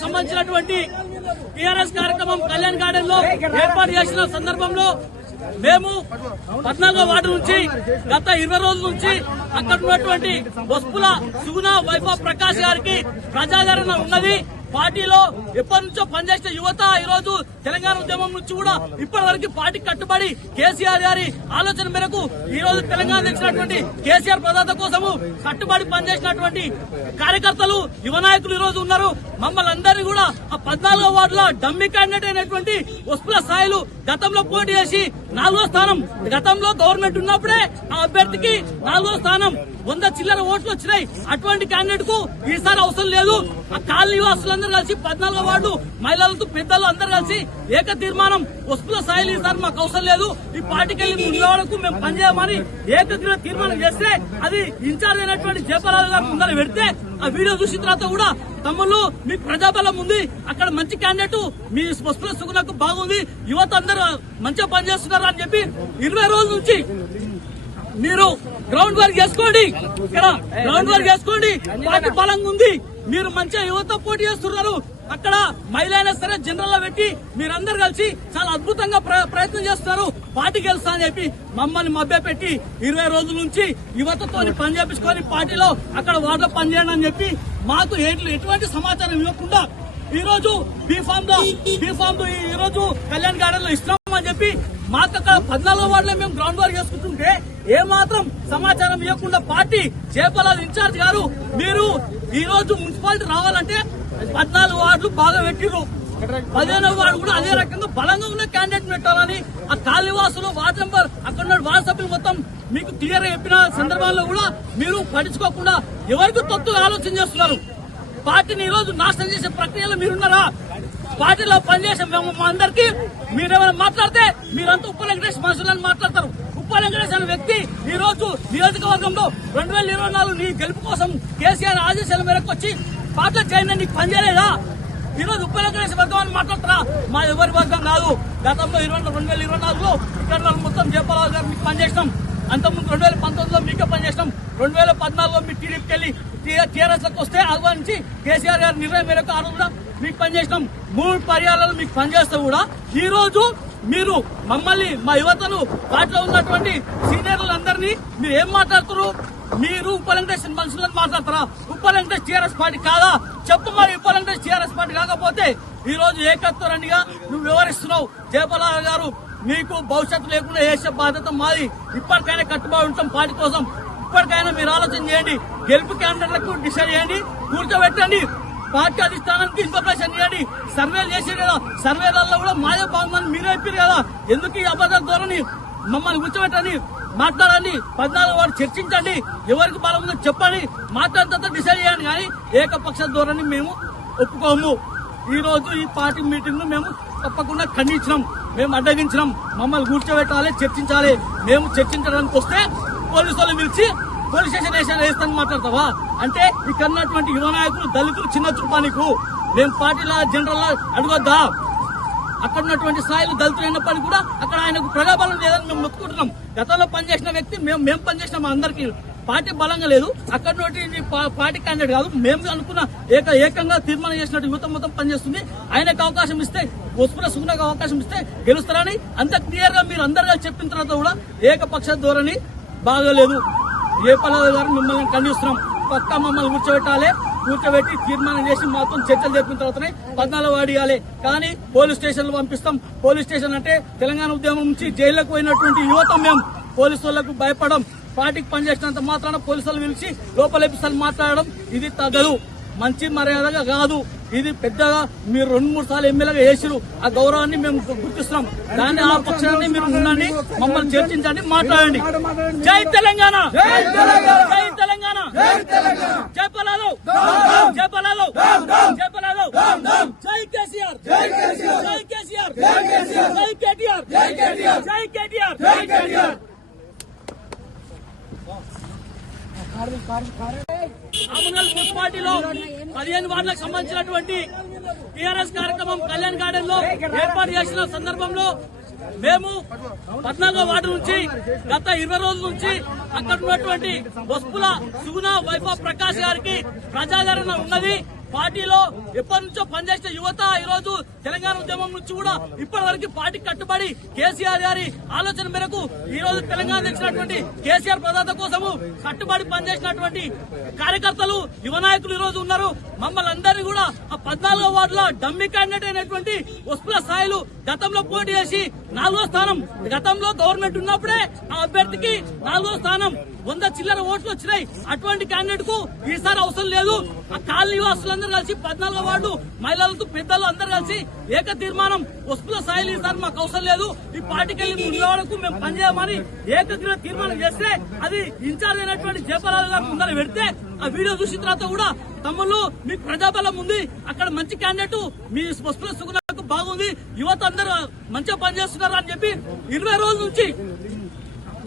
సంబంధించినటువంటి టిఆర్ఎస్ కార్యక్రమం కళ్యాణ్ గార్డెన్లో ఏర్పాటు చేసిన సందర్భంలో మేము పద్నాలుగో వార్డు నుంచి గత ఇరవై రోజుల నుంచి అక్కడ ఉన్నటువంటి వస్తుల సుగుణ వైభవ ప్రకాష్ గారికి ప్రజాదరణ ఉన్నది. పార్టీలో ఎప్పటి నుంచో పనిచేసిన యువత ఈ రోజు తెలంగాణ ఉద్యమం నుంచి కూడా ఇప్పటి వరకు పార్టీ కట్టుబడి కేసీఆర్ గారి ఆలోచన మేరకు ఈ రోజు తెలంగాణ తెచ్చినటువంటి కేసీఆర్ ప్రదాత కోసము కట్టుబడి పనిచేసినటువంటి కార్యకర్తలు యువ నాయకులు ఈ రోజు ఉన్నారు. మమ్మల్ని అందరినీ కూడా ఆ పద్నాలుగో వార్డులో డమ్మి క్యాండిడేట్ అయినటువంటి వస్తుల స్థాయిలు గతంలో పోటీ చేసి నాలుగో స్థానం గతంలో గవర్నమెంట్ ఉన్నప్పుడే ఆ అభ్యర్థికి నాలుగో స్థానం. వంద చిల్లర ఓట్లు వచ్చినాయి. అటువంటి క్యాండిడేట్కు ఈసారి అవసరం లేదు. ఆ కాలనీ నివాసులందరూ కలిసి పద్నాలుగు వార్డు మహిళలతో పెద్దలు అందరూ కలిసి ఏక తీర్మానం వస్తుల స్థాయిలు ఈసారి మాకు అవసరం లేదు. ఈ పార్టీకి వెళ్ళి ముందు వరకు మేము పనిచేయమని ఏక తీర్మానం చేస్తే అది ఇన్ఛార్జ్ అయినటువంటి జయపాల్ గారు ముందర పెడితే ఆ వీడియో చూసిన తర్వాత కూడా తమ్ముళ్ళు మీ ప్రజాబలం ఉంది. అక్కడ మంచి క్యాండిడేట్ మీ వస్తుల సుగుణకు బాగుంది. యువత అందరూ మంచిగా పనిచేస్తున్నారు అని చెప్పి ఇరవై రోజుల నుంచి మీరు గ్రౌండ్ వర్క్ చేసుకోండి. ఇక్కడ గ్రౌండ్ వర్క్ చేసుకోండి. పార్టీ బలంగా ఉంది. మీరు మంచిగా యువత పోటీ చేస్తున్నారు. అక్కడ మహిళ అయినా సరే జనరల్లో పెట్టి మీరందరూ కలిసి చాలా అద్భుతంగా ప్ర- ప్రయత్నం చేస్తున్నారు. పార్టీ గెలుస్తా అని చెప్పి మమ్మల్ని మభ్య పెట్టి ఇరవై రోజుల నుంచి యువతతో పని చేపించుకొని పార్టీలో అక్కడ వార్డులో పనిచేయండి అని చెప్పి మాకు ఎటువంటి సమాచారం ఇవ్వకుండా ఈ రోజు బీఫామ్లో బీఫామ్ ఈ రోజు కళ్యాణ్ గార్డెన్లో ఇస్తున్నాం. అని చెప్పి మాకు అక్కడ పద్నాలుగో వార్డులో మేము గ్రౌండ్ వర్క్ చేసుకుంటుంటే ఏ మాత్రం సమాచారం ఇవ్వకుండా పార్టీ చేపలాది ఇన్ఛార్జ్ గారు మీరు ఈ రోజు మున్సిపాలిటీ రావాలంటే పద్నాలుగు వార్డులు బాగా పెట్టిరు పదిహేనవ వార్డు కూడా అదే రకంగా బలంగా ఉన్న క్యాండిడేట్ పెట్టాలని ఆ కాళీవాసులు వార్డు నెంబర్ అక్కడ ఉన్న వార్డు సభ్యులు మొత్తం మీకు క్లియర్ చెప్పిన సందర్భాల్లో కూడా మీరు పట్టించుకోకుండా ఎవరికి తత్తులు ఆలోచన చేస్తున్నారు? పార్టీని ఈ రోజు నాశనం చేసే ప్రక్రియలో మీరున్నారా? పార్టీలో పనిచేసే మేము మా అందరికి మీరేమైనా మాట్లాడితే మీరంతా ఉప్ప వెంకటేష్ మనుషులని మాట్లాడతారు. ఉప్ప వెంకటేష్ అనే వ్యక్తి ఈ రోజు నియోజకవర్గంలో రెండు వేల ఇరవై నాలుగు నీ గెలుపు కోసం కేసీఆర్ ఆదేశాల మేరకు వచ్చి పార్టీలో చేయండి నీకు పనిచేయలేదా ఈ రోజు ఉప్ప వెంకటేష్ వర్గం అని మాట్లాడతారా మా ఎవరి వర్గం కాదు. గతంలో ఇరవై రెండు వేల ఇరవై నాలుగులో ఇక్కడ మొత్తం జయపాల్ గారు మీకు పనిచేసినాం అంతకుముందు రెండు వేల పంతొమ్మిదిలో మీకే పనిచేసినాం రెండు వేల పద్నాలుగులో మీ టీడీపీకి వెళ్ళి టీఆర్ఎస్లకు వస్తే ఆహ్వానించి కేసీఆర్ గారి నిర్ణయం మేరకు ఆ కూడా మీకు పనిచేసినాం మూడు పర్యాలను మీకు పనిచేస్తే కూడా ఈ రోజు మీరు మమ్మల్ని మా యువతను వాటిలో ఉన్నటువంటి సీనియర్లందరినీ మీరు ఏం మాట్లాడుతున్నారు? మీరు ఉప మనుషులను మాట్లాడతారా? ఉప టీఆర్ఎస్ పార్టీ కాదా? చెప్పు మరి ఉప టీఆర్ఎస్ పార్టీ కాకపోతే ఈ రోజు ఏకత్వరణిగా నువ్వు వివరిస్తున్నావు. జయపాల గారు మీకు భవిష్యత్తు లేకుండా వేసే బాధ్యత మాది. ఇప్పటికైనా కట్టుబడి ఉంటాం పార్టీ కోసం. ఇప్పటికైనా మీరు ఆలోచన చేయండి. గెలుపు క్యాండిడేట్లకు డిసైడ్ చేయండి. కూర్చోబెట్టండి. పార్టీ అధిష్టానానికి ఇన్ఫర్మేషన్ ఇవ్వండి సర్వేలు చేసారు కదా. సర్వేలలో కూడా మాదే బాగుందని మీరే చెప్పారు కదా. ఎందుకు ఈ అబద్ధాల ధోరణి మమ్మల్ని కూర్చోబెట్టండి? మాట్లాడండి. పద్నాలుగు వారు చర్చించండి. ఎవరికి బలం ఉందో చెప్పండి. మాట్లాడిన తర్వాత డిసైడ్ చేయండి కానీ ఏకపక్ష ధోరణి మేము ఒప్పుకోము. ఈ రోజు ఈ పార్టీ మీటింగ్ను మేము తప్పకుండా ఖండించినాం. మేము అడ్డగించినాం. మమ్మల్ని కూర్చోబెట్టాలి చర్చించాలి. మేము చర్చించడానికి వస్తే పోలీసు వాళ్ళు పిలిచి పోలీస్ స్టేషన్ వేసాను వేస్తాను మాట్లాడతావా? అంటే ఇక్కడ ఉన్నటువంటి యువ నాయకులు దళితులు చిన్న చూపానికి. మేము పార్టీల జనరల్ అడగొద్దా? అక్కడ ఉన్నటువంటి స్థాయిలు దళితులు అయినప్పటికీ కూడా అక్కడ ఆయనకు ప్రజాబలం లేదని మేము మొత్తుకుంటున్నాం. గతంలో పనిచేసిన వ్యక్తి మేము మేము పనిచేసిన మా అందరికీ పార్టీ బలంగా లేదు. అక్కడ నుండి పార్టీ క్యాండిడేట్ కాదు మేము అనుకున్న ఏక ఏకంగా తీర్మానం చేసినట్టు యువత మొత్తం పనిచేస్తుంది. ఆయనకు అవకాశం ఇస్తే వస్తున్న సుగుణకు అవకాశం ఇస్తే గెలుస్తారని అంత క్లియర్గా మీరు అందరిగా చెప్పిన తర్వాత కూడా ఏకపక్ష ధోరణి బాగలేదు. ఏ పల్లవి గారు మిమ్మల్ని ఖండిస్తున్నాం? పక్క మమ్మల్ని కూర్చోబెట్టాలి. కూర్చోబెట్టి తీర్మానం చేసి మాత్రం చర్చలు జరిపిన తర్వాతనే పద్నాలుగు వాడియాలి కానీ పోలీస్ స్టేషన్లు పంపిస్తాం. పోలీస్ స్టేషన్ అంటే తెలంగాణ ఉద్యమం నుంచి జైల్లోకి పోయినటువంటి యువత మేము. పోలీసు వాళ్ళకు భయపడం. పార్టీకి పనిచేసినంత మాత్రాన పోలీసులు పిలిచి లోపలేపిస్తాను మాట్లాడడం ఇది తగదు. మంచి మర్యాదగా కాదు. ఇది పెద్దగా మీరు రెండు మూడు సార్లు ఎమ్మెల్యేగా వేసిరు. ఆ గౌరవాన్ని మేము గుర్తిస్తున్నాం. దాన్ని ఆ పక్షాన్ని మీరు ఉండండి మమ్మల్ని చర్చించండి మాట్లాడండి. జై తెలంగాణ! జై తెలంగాణ! జై పలాదో జై పలాదో జై పలాదో జై కేసీఆర్! జై కేసీఆర్! జై కేటీఆర్! జై కేటీఆర్! రామనగర్ మున్సిపాలిటీలో పదిహేను వార్డులకు సంబంధించినటువంటి టీఆర్ఎస్ కార్యక్రమం కళ్యాణ్ గార్డెన్లో ఏర్పాటు చేసిన సందర్భంలో మేము పద్నాలుగో వార్డు నుంచి గత ఇరవై రోజుల నుంచి అక్కడ ఉన్నటువంటి వస్తుల సుగుణ వైభవ ప్రకాష్ గారికి ప్రజాదరణ ఉన్నది. పార్టీలో ఎప్పటి నుంచో పనిచేసిన యువత ఈ రోజు తెలంగాణ ఉద్యమం నుంచి కూడా ఇప్పటి వరకు పార్టీ కట్టుబడి కేసీఆర్ గారి ఆలోచన మేరకు ఈ రోజు తెలంగాణ తెచ్చినటువంటి కేసీఆర్ ప్రదాత కోసము కట్టుబడి పనిచేసినటువంటి కార్యకర్తలు యువ నాయకులు ఈ రోజు ఉన్నారు. మమ్మల్ని అందరినీ కూడా ఆ పద్నాలుగో వార్డులో డమ్మి క్యాండిడేట్ అయినటువంటి వస్తుల స్థాయిలు గతంలో పోటీ చేసి నాలుగో స్థానం. గతంలో గవర్నమెంట్ ఉన్నప్పుడే ఆ అభ్యర్థికి నాలుగో స్థానం. వంద చిల్లర ఓట్లు వచ్చినాయి. అటువంటి క్యాండిడేట్కు ఈసారి అవసరం లేదు. ఆ కాలనీ వాసులందరూ కలిసి పద్నాలుగో వార్డు మహిళలతో పెద్దలు అందరూ కలిసి ఏక తీర్మానం వస్తుల స్థాయిలు ఈసారి మాకు అవసరం లేదు. ఈ పార్టీకి వెళ్ళి ముందు వరకు మేము పనిచేయమని ఏకగ్రీవ తీర్మానం చేస్తే అది ఇన్ఛార్జ్ అయినటువంటి జయపాల్ గారు ముందర పెడితే ఆ వీడియో చూసిన తర్వాత కూడా తమ్ముళ్ళు మీకు ప్రజాబలం ఉంది. అక్కడ మంచి క్యాండిడేట్ మీ స్పష్ట సుగుణకు బాగుంది. యువత అందరూ మంచిగా పనిచేస్తున్నారు అని చెప్పి ఇరవై రోజుల నుంచి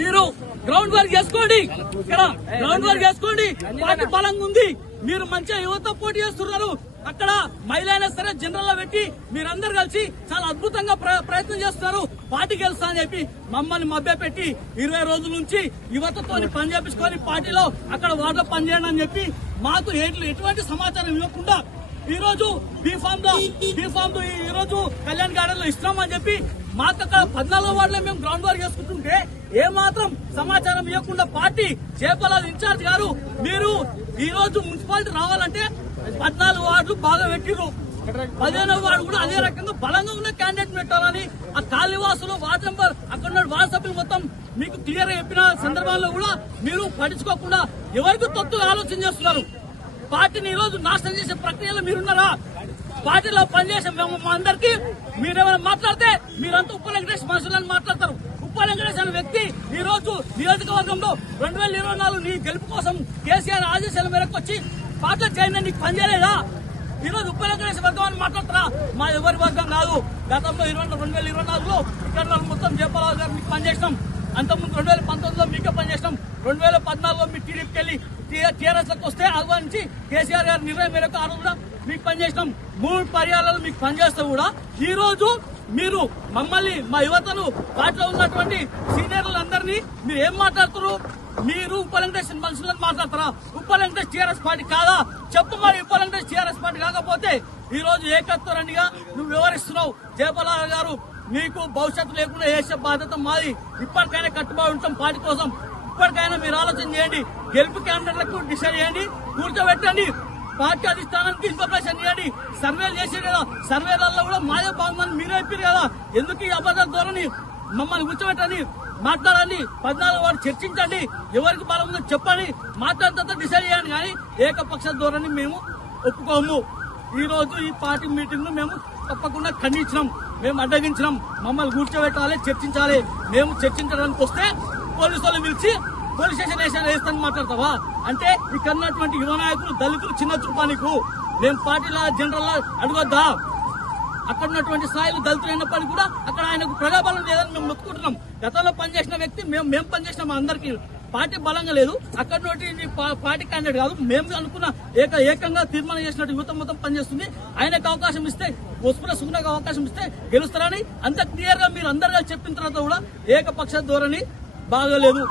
మీరు గ్రౌండ్ వర్క్ చేసుకోండి. ఇక్కడ గ్రౌండ్ వర్క్ చేసుకోండి. పార్టీ బలంగా ఉంది. మీరు మంచిగా యువత పోటీ చేస్తున్నారు. అక్కడ మహిళ అయినా సరే జనరల్లో పెట్టి మీరందరూ కలిసి చాలా అద్భుతంగా ప్ర- ప్రయత్నం చేస్తున్నారు. పార్టీ గెలుస్తా అని చెప్పి మమ్మల్ని మభ్య పెట్టి ఇరవై రోజుల నుంచి యువతతో పని చేపించుకొని పార్టీలో అక్కడ వార్డులో పనిచేయండి అని చెప్పి మాకు ఎటువంటి సమాచారం ఇవ్వకుండా ఈ రోజు బీఫామ్లో బీఫామ్ ఈ రోజు కళ్యాణ్ గార్డెన్లో ఇస్తామని చెప్పి మాకు అక్కడ పద్నాలుగో వార్డులో మేము గ్రౌండ్ వర్క్ చేసుకుంటుంటే ఏ మాత్రం సమాచారం ఇవ్వకుండా పార్టీ చేపల ఇన్ఛార్జ్ గారు మీరు ఈ రోజు మున్సిపాలిటీ రావాలంటే పద్నాలుగు వార్డులు బాగా పెట్టిరు పదిహేనవ వార్డు కూడా అదే రకంగా బలంగా ఉన్న క్యాండిడేట్ పెట్టాలని ఆ కాళీవాసులు వార్డు నెంబర్ అక్కడ ఉన్న వార్డు సభ్యులు మొత్తం మీకు క్లియర్ చెప్పిన సందర్భాల్లో కూడా మీరు పట్టించుకోకుండా ఎవరికి తొత్తులు ఆలోచన చేస్తున్నారు? పార్టీని ఈ రోజు నాశనం చేసే ప్రక్రియలో మీరున్నారా? పార్టీలో పనిచేసే మేము మా అందరికి మీరేమైనా మాట్లాడితే మీరంతా ఉప్ప వెంకటేష్ మనుషులని మాట్లాడతారు. ఉప్ప వెంకటేష్ అనే వ్యక్తి ఈ రోజు నియోజకవర్గంలో రెండు వేల ఇరవై నాలుగు నీ గెలుపు కోసం కేసీఆర్ ఆదేశాల మేరకు వచ్చి పార్టీలో చేయండి నీకు పనిచేయలేదా ఈ రోజు ఉప్ప వర్గం అని మాట్లాడతారా మా ఎవరి వర్గం కాదు. గతంలో ఇరవై రెండు వేల ఇరవై నాలుగులో ఇక్కడ మొత్తం జయపాల్ గారు మీకు పనిచేసినాం అంతకుముందు రెండు వేల పంతొమ్మిదిలో మీకే పనిచేసినాం రెండు వేల పద్నాలుగులో మీ టీడీపీకి వెళ్ళి టీఆర్ఎస్లకు వస్తే ఆహ్వానించి కేసీఆర్ గారి నిర్ణయం మేరకు ఆ రోజు కూడా మీకు పనిచేసినాం మూడు పర్యాలలో మీకు పనిచేస్తే కూడా ఈ రోజు మీరు మమ్మల్ని మా యువతను వాటిలో ఉన్నటువంటి సీనియర్లందరినీ మీరు ఏం మాట్లాడుతున్నారు? మీరు ఉప వెంకటేశ్వర మనుషులను మాట్లాడతారా? ఉప వెంకటేష్ టీఆర్ఎస్ పార్టీ కాదా? చెప్పు మరి ఉప వెంకటేష్ టీఆర్ఎస్ పార్టీ కాకపోతే ఈ రోజు ఏకత్వరణిగా నువ్వు వివరిస్తున్నావు జయపాల గారు మీకు భవిష్యత్తు లేకుండా వేసే బాధ్యత మాది. ఇప్పటికైనా కట్టుబడి ఉంటాం పార్టీ కోసం. ఇప్పటికైనా మీరు ఆలోచన చేయండి. గెలుపు క్యాండిడేట్లకు డిసైడ్ చేయండి. కూర్చోబెట్టండి. పార్టీ అధిష్టానానికి ఇన్ఫర్మేషన్ ఇవ్వండి సర్వేలు చేశారు కదా. సర్వేలలో కూడా మాదే బాగుందని మీరే చెప్పారు కదా. ఎందుకు ఈ అబద్ధాల ధోరణి? మమ్మల్ని కూర్చోబెట్టండి. మాట్లాడండి. పద్నాలుగు వారు చర్చించండి. ఎవరికి బలం ఉందో చెప్పండి. మాట్లాడిన తర్వాత డిసైడ్ చేయండి కానీ ఏకపక్ష ధోరణి మేము ఒప్పుకోము. ఈ రోజు ఈ పార్టీ మీటింగ్ను మేము తప్పకుండా ఖండించినాం. మేము అడ్డగించినాం. మమ్మల్ని కూర్చోబెట్టాలి చర్చించాలి. మేము చర్చించడానికి వస్తే పోలీసు వాళ్ళు పిలిచి పోలీస్ స్టేషన్ వేసాను వేస్తాను మాట్లాడతావా? అంటే ఇక్కడ ఉన్నటువంటి యువ నాయకులు దళితులు చిన్న చూపానికి. మేము పార్టీల జనరల్ అడగొద్దా? అక్కడ ఉన్నటువంటి స్థాయిలో దళితులు అయినప్పటికీ కూడా అక్కడ ఆయనకు ప్రజాబలం లేదని మేము మొత్తుకుంటున్నాం. గతంలో పనిచేసిన వ్యక్తి మేము మేము పనిచేసిన మా అందరికీ పార్టీ బలంగా లేదు. అక్కడ నుండి పార్టీ క్యాండిడేట్ కాదు. మేము అనుకున్న ఏక ఏకంగా తీర్మానం చేసినట్టు యువత మొత్తం పనిచేస్తుంది. ఆయనకు అవకాశం ఇస్తే వస్తున్న సుగుణకు అవకాశం ఇస్తే గెలుస్తారని అంత క్లియర్గా మీరు అందరుగా చెప్పిన తర్వాత కూడా ఏకపక్ష ధోరణి బాగలేదు.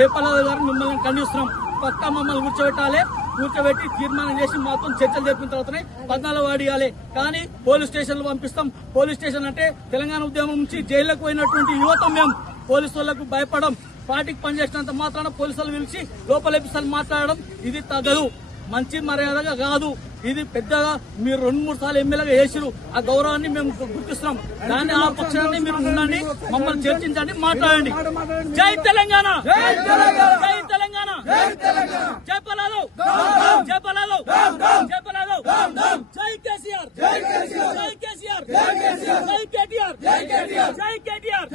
ఏ పల్లవి గారు మిమ్మల్ని ఖండిస్తున్నాం. పక్కా మమ్మల్ని కూర్చోబెట్టాలి. కూర్చోబెట్టి తీర్మానం చేసి మాత్రం చర్చలు జరిపిన తర్వాతనే పద్నాలుగు వాడియాలి. కానీ పోలీస్ స్టేషన్లు పంపిస్తాం. పోలీస్ స్టేషన్ అంటే తెలంగాణ ఉద్యమం నుంచి జైళ్ళకు పోయినటువంటి యువత మేము పోలీసు వాళ్ళకు భయపడం పార్టీకి పనిచేసినంత మాత్రాన పోలీసులు పిలిచి లోపలేపిస్తాను మాట్లాడడం ఇది తగదు మంచి మర్యాదగా కాదు. ఇది పెద్దగా మీరు రెండు మూడు సార్లు ఎమ్మెల్యేగా వేసిరు ఆ గౌరవాన్ని మేము గుర్తిస్తున్నాం. దాన్ని ఆ పక్షాన్ని మీరు ఉండండి మమ్మల్ని చర్చించండి మాట్లాడండి. జై తెలంగాణ! జై తెలంగాణ! జై పలాలు జై పలాలు జై జై కేసీఆర్. జై కేసీఆర్. జై కేటీఆర్. జై కేటీఆర్.